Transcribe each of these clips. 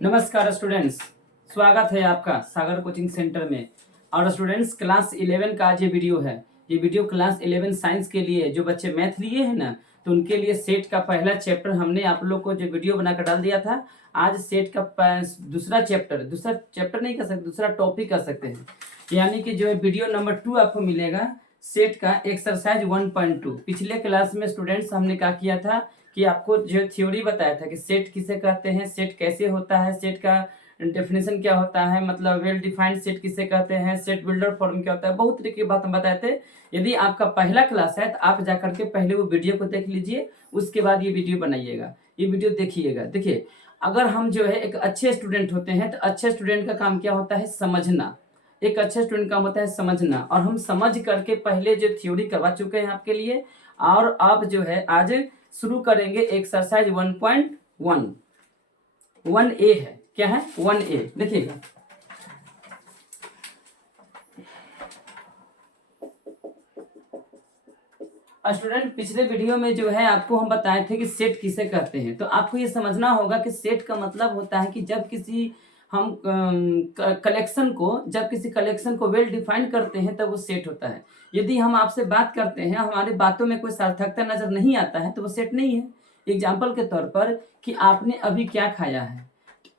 नमस्कार स्टूडेंट्स, स्वागत है आपका सागर कोचिंग सेंटर में। और स्टूडेंट्स, क्लास 11 का आज ये वीडियो है। ये वीडियो क्लास 11 साइंस के लिए, जो बच्चे मैथ लिए हैं ना, तो उनके लिए सेट का पहला चैप्टर हमने आप लोग को जो वीडियो बनाकर डाल दिया था। आज सेट का दूसरा चैप्टर नहीं कर सकते, दूसरा टॉपिक कर सकते हैं। यानी कि जो है वीडियो नंबर 2 आपको मिलेगा सेट का एक्सरसाइज 1.2। पिछले क्लास में स्टूडेंट्स हमने क्या किया था कि आपको जो थ्योरी बताया था कि सेट किसे कहते हैं, सेट कैसे होता है, सेट का डेफिनेशन क्या होता है, मतलब वेल डिफाइंड सेट किसे कहते हैं, सेट बिल्डर फॉर्म क्या होता है, बहुत तरीके की बात हम बताए थे। यदि आपका पहला क्लास है तो आप जाकर के पहले वो वीडियो को देख लीजिए, उसके बाद ये वीडियो बनाइएगा, ये वीडियो देखिएगा। देखिए, अगर हम जो है एक अच्छे स्टूडेंट होते हैं तो अच्छे स्टूडेंट का काम क्या होता है, समझना। एक अच्छे स्टूडेंट का होता है समझना, और हम समझ करके पहले जो थ्योरी करवा चुके हैं आपके लिए। और अब जो है आज शुरू करेंगे एक्सरसाइज 1.1। 1A है, क्या है 1A, देखिएगा। स्टूडेंट, पिछले वीडियो में जो है आपको हम बताए थे कि सेट किसे कहते हैं। तो आपको ये समझना होगा कि सेट का मतलब होता है कि जब किसी हम किसी कलेक्शन को वेल डिफाइन करते हैं तब वो सेट होता है। यदि हम आपसे बात करते हैं, हमारी बातों में कोई सार्थकता नजर नहीं आता है तो वो सेट नहीं है। एग्जाम्पल के तौर पर कि आपने अभी क्या खाया है,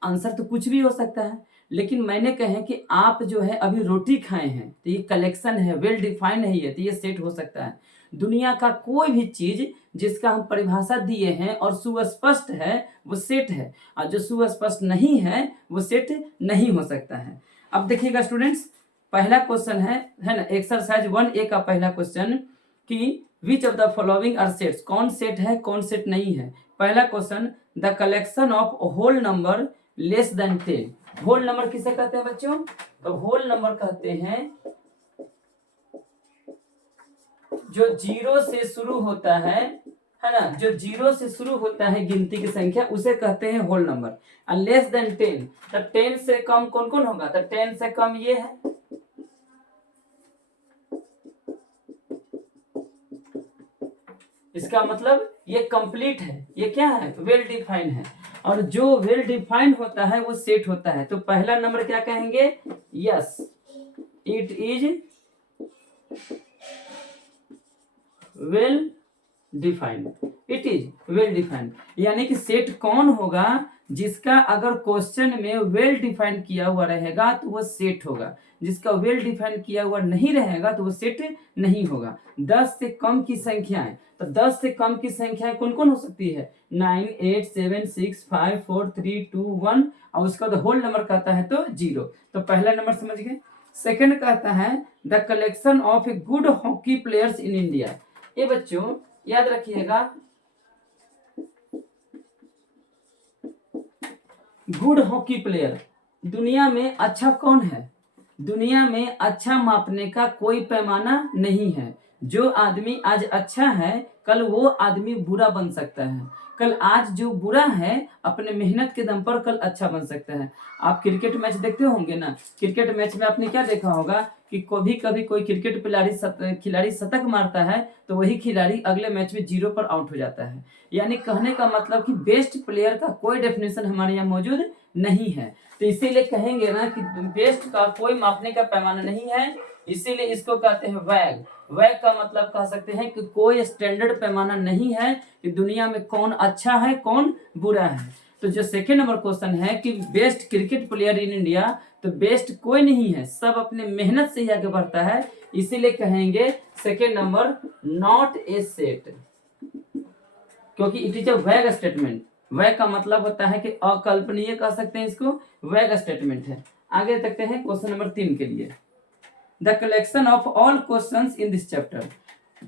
आंसर तो कुछ भी हो सकता है, लेकिन मैंने कहे कि आप जो है अभी रोटी खाए हैं तो ये कलेक्शन है, वेल डिफाइन है, ये तो ये सेट हो सकता है। दुनिया का कोई भी चीज जिसका हम परिभाषा दिए हैं और सुस्पष्ट है वो सेट है, और जो सुस्पष्ट नहीं है वो सेट नहीं हो सकता है। अब देखिएगा स्टूडेंट्स, पहला क्वेश्चन है ना, एक्सरसाइज 1A का पहला क्वेश्चन कि which of the following are sets, कौन सेट है कौन सेट नहीं है। पहला question, the collection of whole number less than 10। Whole number किसे कहते हैं बच्चों, तो होल नंबर कहते हैं जो जीरो से शुरू होता है ना, जो जीरो से शुरू होता है गिनती की संख्या, उसे कहते हैं होल नंबर। और लेस देन 10, तो 10 से कम कौन कौन होगा, तो 10 से कम ये है, इसका मतलब ये कंप्लीट है, ये क्या है, वेल डिफाइन है। और जो वेल डिफाइन होता है वो सेट होता है। तो पहला नंबर क्या कहेंगे, yes, it is well defined, it is well defined. यानी कि सेट कौन होगा, जिसका अगर क्वेश्चन में वेल डिफाइंड किया हुआ रहेगा तो वो सेट होगा, जिसका वेल डिफाइंड किया हुआ नहीं रहेगा तो वो सेट नहीं होगा। 10 से कम की संख्याएं, तो 10 से कम की संख्याएं कौन कौन हो सकती है, 9, 8, 7, 6, 5, 4, 3, 2, 1, और उसका तो होल नंबर कहता है तो 0। तो पहला नंबर समझ गए। सेकंड कहता है the collection of a good hockey players in India. ये बच्चों याद रखिएगा, गुड हॉकी प्लेयर, दुनिया में अच्छा कौन है, दुनिया में अच्छा मापने का कोई पैमाना नहीं है। जो आदमी आज अच्छा है कल वो आदमी बुरा बन सकता है, कल आज जो बुरा है अपने मेहनत के दम पर कल अच्छा बन सकता है। आप क्रिकेट मैच देखते होंगे ना, क्रिकेट मैच में आपने क्या देखा होगा कि कभी कभी कोई क्रिकेट खिलाड़ी शतक मारता है तो वही खिलाड़ी अगले मैच में 0 पर आउट हो जाता है। यानी कहने का मतलब कि बेस्ट प्लेयर का कोई डेफिनेशन हमारे यहाँ मौजूद नहीं है। तो इसीलिए कहेंगे ना कि बेस्ट का कोई मापने का पैमाना नहीं है, इसीलिए इसको कहते हैं वैग। वैग का मतलब कह सकते हैं कि कोई स्टैंडर्ड पैमाना नहीं है कि दुनिया में कौन अच्छा है कौन बुरा है। तो जो सेकेंड नंबर क्वेश्चन है कि best cricket player in India, तो बेस्ट कोई नहीं है, सब अपने मेहनत से ही आगे बढ़ता है, इसीलिए कहेंगे second number not a set, क्योंकि इट इज अ वैग स्टेटमेंट। वैग का मतलब होता है कि अकल्पनीय कह सकते हैं इसको, वैग स्टेटमेंट है। आगे देखते हैं क्वेश्चन नंबर 3 के लिए, the collection of all questions in this chapter.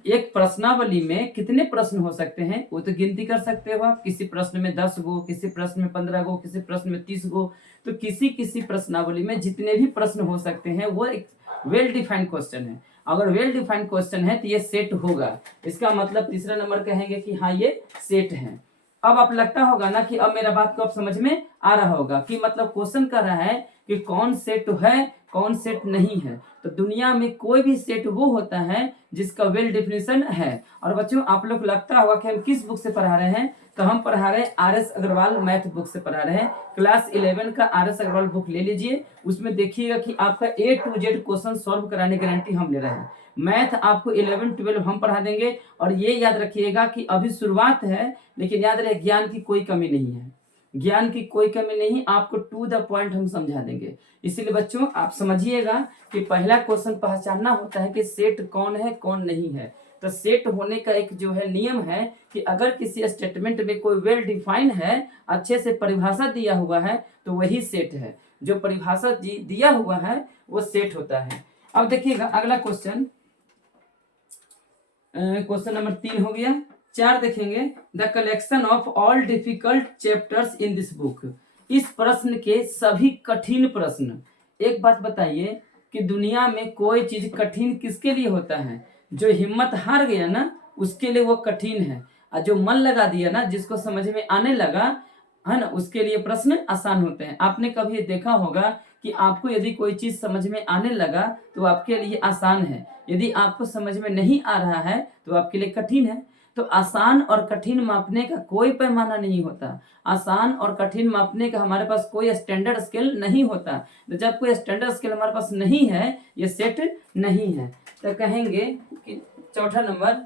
एक प्रश्नावली में कितने प्रश्न हो सकते हैं वो तो गिनती कर सकते हो आप, किसी प्रश्न में 10 गो, किसी प्रश्न में 15 गो, किसी प्रश्न में 30 गो। तो किसी प्रश्नावली में जितने भी प्रश्न हो सकते हैं वो एक वेल डिफाइंड क्वेश्चन है। अगर वेल डिफाइंड क्वेश्चन है तो ये सेट होगा, इसका मतलब तीसरा नंबर कहेंगे कि हाँ ये सेट है। अब आप लगता होगा ना कि अब मेरा बात को अब समझ में आ रहा होगा कि मतलब क्वेश्चन कर रहा है कि कौन सेट है कौन सेट नहीं है। तो दुनिया में कोई भी सेट वो होता है जिसका वेल डेफिनेशन है। और बच्चों आप लोग लगता होगा कि हम किस बुक से पढ़ा रहे हैं, तो हम पढ़ा रहे हैं R S Agarwal math book से पढ़ा रहे हैं। क्लास 11 का आर एस अग्रवाल बुक ले लीजिए, उसमें देखिएगा कि आपका A to Z question solve कराने की गारंटी हम ले रहे हैं। मैथ आपको 11 12 हम पढ़ा देंगे। और ये याद रखिएगा कि अभी शुरुआत है, लेकिन याद रहे ज्ञान की कोई कमी नहीं है, ज्ञान की कोई कमी नहीं, आपको टू द पॉइंट हम समझा देंगे। इसीलिए बच्चों आप समझिएगा कि पहला क्वेश्चन पहचानना होता है कि सेट कौन है कौन नहीं है। तो सेट होने का एक जो है नियम है कि अगर किसी स्टेटमेंट में कोई वेल डिफाइन है, अच्छे से परिभाषा दिया हुआ है, तो वही सेट है। जो परिभाषा दिया हुआ है वो सेट होता है। अब देखिएगा अगला क्वेश्चन, क्वेश्चन नंबर 3 हो गया। 4 देखेंगे, the collection of all difficult chapters in this book. इस प्रश्न के सभी कठिन प्रश्न। एक बात बताइए कि दुनिया में कोई चीज कठिन किसके लिए होता है? जो हिम्मत हार गया ना उसके लिए वो कठिन है, और जो मन लगा दिया ना, जिसको समझ में आने लगा है ना, उसके लिए प्रश्न आसान होते हैं। आपने कभी देखा होगा कि आपको यदि कोई चीज समझ में आने लगा तो आपके लिए आसान है, यदि आपको समझ में नहीं आ रहा है तो आपके लिए कठिन है। तो आसान और कठिन मापने का कोई पैमाना नहीं होता, आसान और कठिन मापने का हमारे पास कोई स्टैंडर्ड स्केल नहीं होता। तो जब कोई स्टैंडर्ड स्केल हमारे पास नहीं है, ये सेट नहीं है, तो कहेंगे कि चौथा number,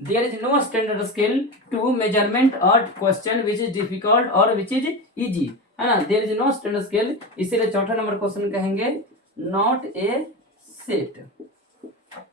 there is no standard scale to measurement or question which is difficult or which is easy, है ना, there is no standard scale। इसीलिए चौथा नंबर क्वेश्चन कहेंगे नॉट ए सेट।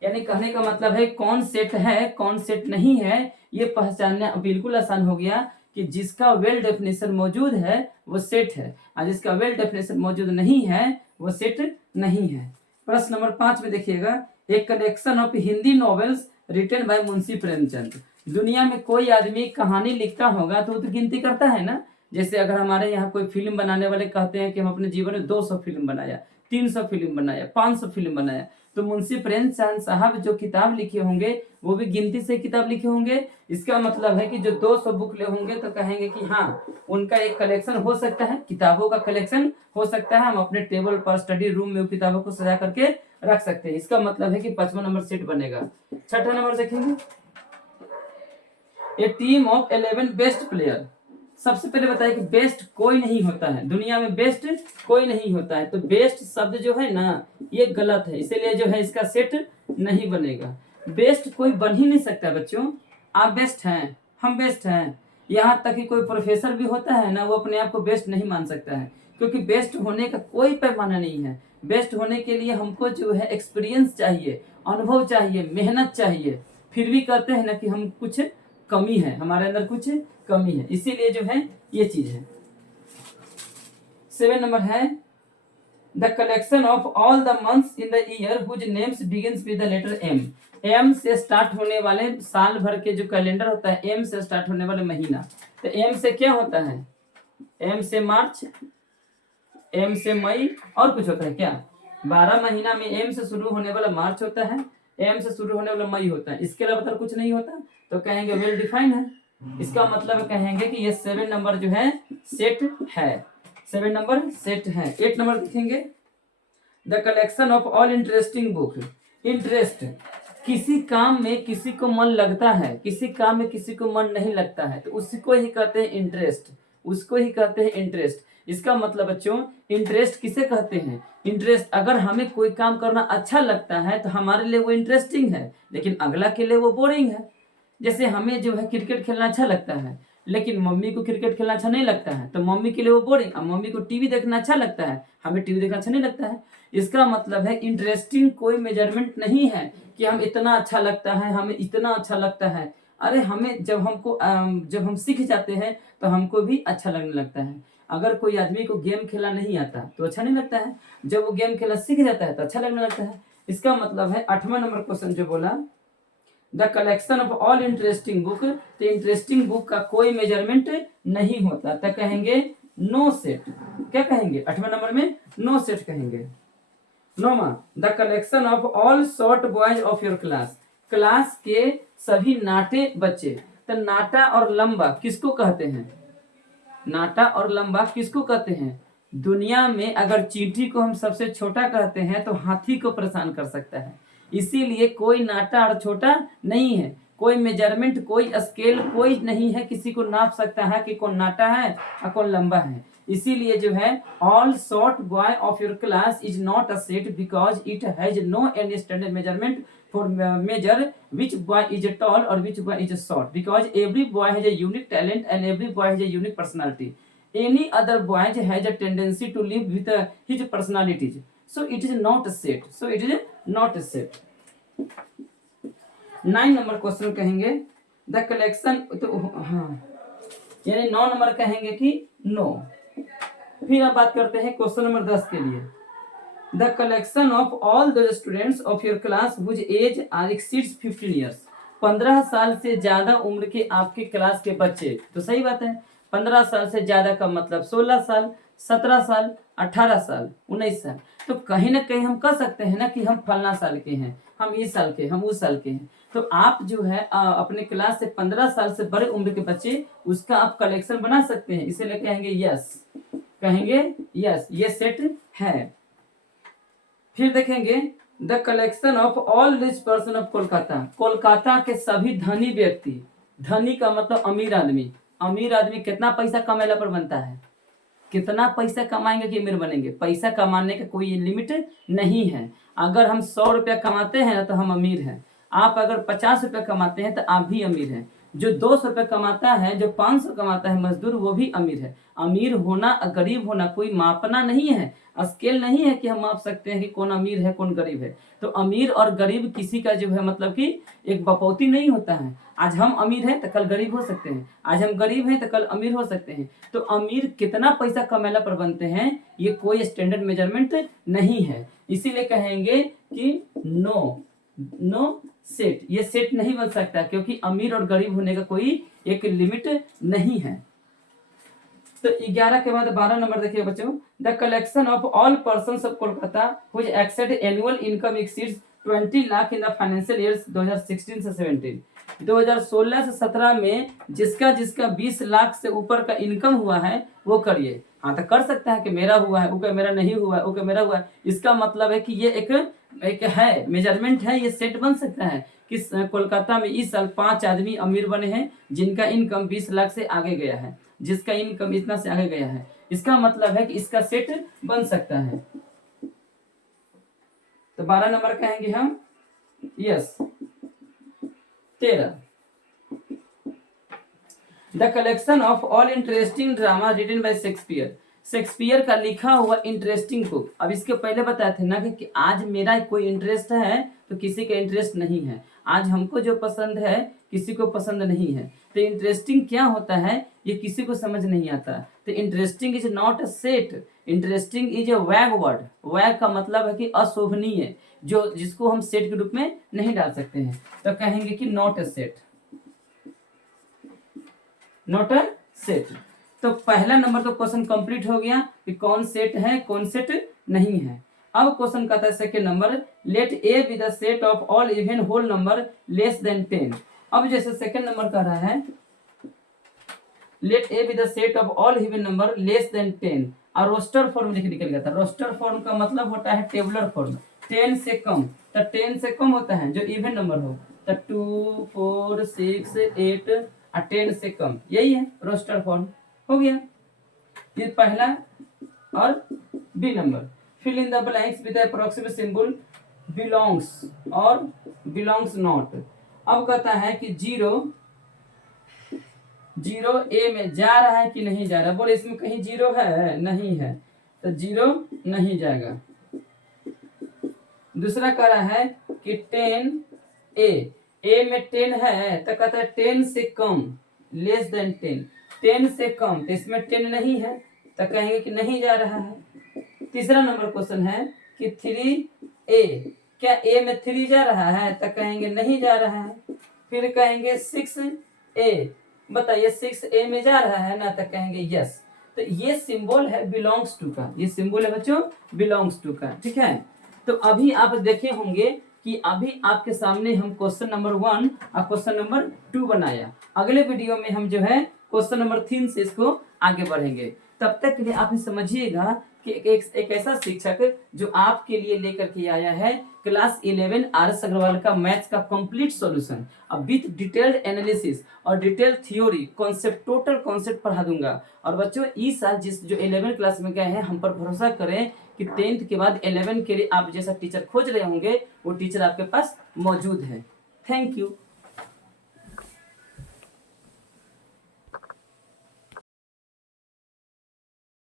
यानी कहने का मतलब है कौन सेट है कौन सेट नहीं है, ये पहचानना बिल्कुल आसान हो गया कि जिसका वेल डेफिनेशन मौजूद है वो सेट है, और जिसका वेल डेफिनेशन मौजूद नहीं है वो सेट नहीं है। प्रश्न नंबर 5 में देखिएगा, एक collection of Hindi novels written by Munshi Premchand. दुनिया में कोई आदमी कहानी लिखता होगा तो वो तो गिनती करता है ना। जैसे अगर हमारे यहाँ कोई फिल्म बनाने वाले कहते हैं कि हम अपने जीवन में 200 फिल्म बनाया, 300 फिल्म बनाया, 500 फिल्म बनाया, तो मुंशी प्रेमचंद साहब जो किताब लिखे होंगे वो भी गिनती से किताब लिखे होंगे। इसका मतलब है कि जो 200 बुक ले होंगे तो कहेंगे कि हाँ उनका एक कलेक्शन हो सकता है, किताबों का कलेक्शन हो सकता है, हम अपने टेबल पर स्टडी रूम में किताबों को सजा करके रख सकते हैं। इसका मतलब है कि 5वां नंबर सेट बनेगा। छठा नंबर देखेंगे, ए टीम ऑफ 11 बेस्ट प्लेयर। सबसे पहले बताया कि बेस्ट कोई नहीं होता है, दुनिया में बेस्ट कोई नहीं होता है। तो बेस्ट शब्द जो है ना ये गलत है, इसीलिए जो है इसका सेट नहीं बनेगा। बेस्ट कोई बन ही नहीं सकता बच्चों। आप बेस्ट हैं, हम बेस्ट हैं, यहाँ तक कि कोई प्रोफेसर भी होता है ना वो अपने आप को बेस्ट नहीं मान सकता है, क्योंकि बेस्ट होने का कोई पैमाना नहीं है। बेस्ट होने के लिए हमको जो है एक्सपीरियंस चाहिए, अनुभव चाहिए, मेहनत चाहिए। फिर भी कहते हैं ना कि हम कुछ कमी है, हमारे अंदर कुछ कमी है, इसीलिए जो है ये चीज है। 7 नंबर है, the collection of all the months in the year whose names begins with the letter M. M से स्टार्ट होने वाले साल भर के जो कैलेंडर होता है, एम से स्टार्ट होने वाले महीना, तो एम से क्या होता है? एम से मार्च, एम से मई, और कुछ होता है क्या? 12 महीना में एम से शुरू होने वाला मार्च होता है, एम से शुरू होने वाला मई होता है, इसके अलावा तो कुछ नहीं होता। तो कहेंगे वेल डिफाइंड है। इसका मतलब कहेंगे कि ये 7 नंबर जो है सेट है, 7 नंबर सेट है। 8 नंबर देखेंगे, the collection of all interesting book. Interest, किसी काम में किसी को मन लगता है, किसी काम में किसी को मन नहीं लगता है, तो उसको ही कहते हैं इंटरेस्ट, उसको ही कहते हैं इंटरेस्ट। इसका मतलब बच्चों इंटरेस्ट किसे कहते हैं? इंटरेस्ट, अगर हमें कोई काम करना अच्छा लगता है तो हमारे लिए वो इंटरेस्टिंग है, लेकिन अगला के लिए वो बोरिंग है। जैसे हमें जो है क्रिकेट खेलना अच्छा लगता है, लेकिन मम्मी को क्रिकेट खेलना अच्छा नहीं लगता है, तो मम्मी के लिए वो बोरिंग। अब मम्मी को टीवी देखना अच्छा लगता है, हमें टीवी देखना अच्छा नहीं लगता है। इसका मतलब है इंटरेस्टिंग कोई मेजरमेंट नहीं है कि हम इतना अच्छा लगता है, हमें इतना अच्छा लगता है। अरे हमें जब हम सीख जाते हैं तो हमको भी अच्छा लगने लगता है। अगर कोई आदमी को गेम खेला नहीं आता तो अच्छा नहीं लगता है, जब वो गेम खेला सीख जाता है तो अच्छा लगने लगता है। इसका मतलब है 8वां नंबर क्वेश्चन जो बोला, the collection of all interesting book, तो इंटरेस्टिंग बुक का कोई मेजरमेंट नहीं होता, तो कहेंगे नो सेट। क्या कहेंगे? 8वें नंबर में नो सेट कहेंगे। नौमा, the collection of all short boys of your class, class के सभी नाटे बच्चे। तो नाटा और लंबा किसको कहते हैं? नाटा और लंबा किसको कहते हैं? दुनिया में अगर चींटी को हम सबसे छोटा कहते हैं तो हाथी को परेशान कर सकता है। इसीलिए कोई नाटा और छोटा नहीं है, कोई मेजरमेंट, कोई स्केल, कोई नहीं है किसी को नाप सकता है कि कौन नाटा है और कौन लंबा है। इसीलिए जो है all short boy of your class is not a set because it has no any standard measurement for measure which boy is tall or which boy is short, because every boy has a unique talent and every boy has a unique personality. Any other boy has a tendency to live with his personalities, so it is not a set, so it is not a set. 9 number question कहेंगे the collection, तो हाँ यानी 9 number कहेंगे कि no. फिर अब बात करते हैं क्वेश्चन नंबर 10 के लिए। The collection of all the students of your class whose age are exceeds 15 years, 15 साल से ज्यादा उम्र के आपके क्लास के बच्चे। तो सही बात है, 15 साल से ज्यादा का मतलब 16 साल, 17 साल, 18 साल, 19 साल। तो कहीं ना कहीं हम कह सकते हैं ना कि हम फलना साल के हैं, हम इस साल के, हम उस साल के हैं। तो आप जो है अपने क्लास से 15 साल से बड़े उम्र के बच्चे, उसका आप कलेक्शन बना सकते हैं। इसीलिए कहेंगे यस, कहेंगे यस, ये सेट है। फिर देखेंगे the collection of all rich person of Kolkata, Kolkata के सभी धनी व्यक्ति, धनी का मतलब अमीर आदमी। अमीर आदमी कितना पैसा कमाने पर बनता है? कितना पैसा कमाएंगे कि अमीर बनेंगे? पैसा कमाने का कोई लिमिट नहीं है। अगर हम 100 रुपया कमाते हैं तो हम अमीर हैं। आप अगर 50 रुपया कमाते हैं तो आप भी अमीर हैं। जो 200 रुपया कमाता है, जो 500 कमाता है मजदूर, वो भी अमीर है। अमीर होना गरीब होना कोई मापना नहीं है, स्केल नहीं है कि हम माप सकते हैं कि कौन अमीर है कौन गरीब है। तो अमीर और गरीब किसी का जो है मतलब कि एक बपौती नहीं होता है। आज हम अमीर हैं तो कल गरीब हो सकते हैं, आज हम गरीब हैं तो कल अमीर हो सकते हैं। तो अमीर कितना पैसा कमाने पर बनते हैं, ये कोई स्टैंडर्ड मेजरमेंट नहीं है। इसीलिए कहेंगे कि नो, नो सेट, ये सेट नहीं बन सकता, क्योंकि अमीर और गरीब होने का कोई एक लिमिट नहीं है। तो 11 के बाद 12 नंबर देखिए बच्चों, the collection of all persons of Kolkata which accessed annual income exceeds 20 lakh in the financial years 2016 से 17, 2016 से 17 में जिसका जिसका 20 लाख से ऊपर का इनकम हुआ है वो करिए। हाँ तो कर सकता है कि मेरा हुआ है, ओके मेरा नहीं हुआ है, ओके मेरा हुआ है। इसका मतलब है कि ये एक है मेजरमेंट है, ये सेट बन सकता है कि कोलकाता में इस साल 5 आदमी अमीर बने हैं जिनका इनकम 20 लाख से आगे गया है, जिसका इनकम इतना से आगे गया है। इसका मतलब है कि इसका सेट बन सकता है। तो 12 नंबर कहेंगे हम yes. 13 the collection of all interesting drama written by Shakespeare, Shakespeare का लिखा हुआ इंटरेस्टिंग बुक। अब इसके पहले बताए थे ना कि आज मेरा कोई इंटरेस्ट है तो किसी का इंटरेस्ट नहीं है, आज हमको जो पसंद है किसी को पसंद नहीं है। तो इंटरेस्टिंग क्या होता है ये किसी को समझ नहीं आता। तो interesting is not a set, interesting is a वैग वर्ड। वैग का मतलब है कि अशोभनीय, जो जिसको हम सेट के रूप में नहीं डाल सकते हैं। तो कहेंगे कि not a set, not a set. तो पहला नंबर तो क्वेश्चन कंप्लीट हो गया कि कौन सेट है कौन सेट नहीं है। अब क्वेश्चन कहता है second number, let A be the set of all even whole number less than 10। अब जैसे सेकंड नंबर कह रहा है let A be the set of all even number less than 10, और रोस्टर फॉर्म लिख निकल गया था। रोस्टर फॉर्म का मतलब होता है टेबुलर फॉर्म, 10 से कम। तो 10 से कम होता है जो इवन नंबर हो, तो 2 4 6 8 और 10 से कम, यही है रोस्टर फॉर्म। हो गया ये पहला। और B number, fill in the blanks with approximate symbol belongs और बिलोंग्स नॉट। अब कहता है कि 0 ए में जा रहा है कि नहीं जा रहा, बोले इसमें कहीं 0 है नहीं है, तो 0 नहीं जाएगा। दूसरा कह रहा है कि 10 ए में 10 है तो कहता है 10 से कम, लेस देन 10, 10 से कम, तो इसमें 10 नहीं है तो कहेंगे कि नहीं जा रहा है। तीसरा नंबर क्वेश्चन है कि 3A, क्या ए में 3 जा रहा है तो कहेंगे नहीं जा रहा है। फिर कहेंगे 6A, बताइए 6A में जा रहा है ना, तो कहेंगे यस। तो ये सिंबल है बिलोंग्स टू का, ये सिंबल है बच्चों बिलोंग्स टू का, ठीक है। तो अभी आप देखे होंगे कि अभी आपके सामने हम क्वेश्चन नंबर 1 और क्वेश्चन नंबर 2 बनाया। अगले वीडियो में हम जो है क्वेश्चन नंबर 3 से इसको आगे बढ़ेंगे। तब तक के लिए आप समझिएगा कि एक ऐसा शिक्षक जो आपके लिए लेकर के आया है क्लास 11 आर.एस. अग्रवाल का मैथ्स का कंप्लीट सॉल्यूशन, अब विथ डिटेल्ड एनालिसिस और detail theory concept, total concept पढ़ा दूंगा। और बच्चों इस साल जो 11 क्लास में गए हैं, हम पर भरोसा करें कि 10th के बाद 11 के लिए आप जैसा टीचर खोज रहे होंगे वो टीचर आपके पास मौजूद है। Thank you.